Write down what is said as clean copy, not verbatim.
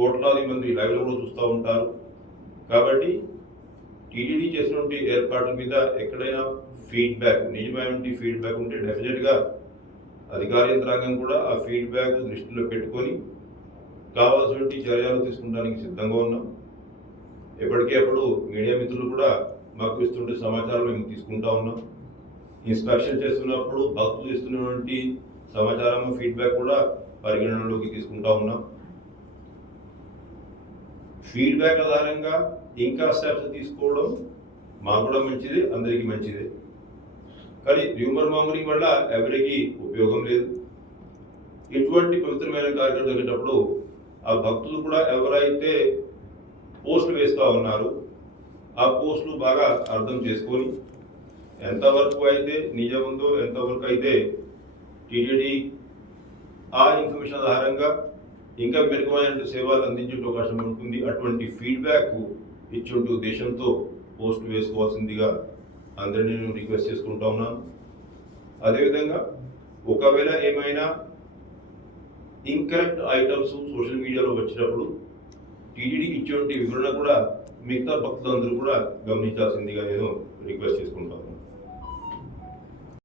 కోట్లాది మంది లైవ్లో కూడా చూస్తూ ఉంటారు. కాబట్టి టీటీడీ చేసినటువంటి ఏర్పాట్ల మీద ఎక్కడైనా ఫీడ్బ్యాక్, నిజమైనటువంటి ఫీడ్బ్యాక్ ఉంటే డెఫినెట్గా అధికార యంత్రాంగం కూడా ఆ ఫీడ్బ్యాక్ దృష్టిలో పెట్టుకొని కావాల్సినటువంటి చర్యలు తీసుకుంటానికి సిద్ధంగా ఉన్నాం. ఎప్పటికప్పుడు మీడియా మిత్రులు కూడా మాకు ఇస్తుంటే సమాచారం మేము తీసుకుంటా ఉన్నాం. ఇన్స్పెక్షన్ చేస్తున్నప్పుడు భక్తులు ఇస్తున్నటువంటి సమాచారం, ఫీడ్బ్యాక్ కూడా పరిగణనలోకి తీసుకుంటా ఉన్నాం. ఫీడ్బ్యాక్ ఆధారంగా ఇంకా స్టెప్స్ తీసుకోవడం మాకు కూడా మంచిదే, అందరికీ మంచిదే. కానీ హ్యూమర్ మాంగరింగ్ వల్ల ఎవరికి ఉపయోగం లేదు. ఇటువంటి పవిత్రమైన కార్యక్రమం జరిగేటప్పుడు ఆ భక్తులు కూడా ఎవరైతే పోస్టులు వేస్తూ ఉన్నారు ఆ పోస్టులు బాగా అర్థం చేసుకొని ఎంతవరకు అయితే నిజం ఉందో, ఎంతవరకు అయితే టీటీడీ ఆ ఇన్ఫర్మేషన్ ఆధారంగా ఇంకా మెరుగైన సేవలు అందించే అవకాశం ఉంటుంది. అటువంటి ఫీడ్బ్యాక్ ఇచ్చుంటూ దేశంతో పోస్ట్ వేసుకోవాల్సిందిగా అందరినీ నేను రిక్వెస్ట్ చేసుకుంటా ఉన్నాను. అదేవిధంగా ఒకవేళ ఏమైనా ఇన్కరెక్ట్ ఐటమ్స్ సోషల్ మీడియాలో వచ్చినప్పుడు టీటీడీకి ఇచ్చేటువంటి వివరణ కూడా మిగతా భక్తులందరూ కూడా గమనించాల్సిందిగా నేను రిక్వెస్ట్ చేసుకుంటాను.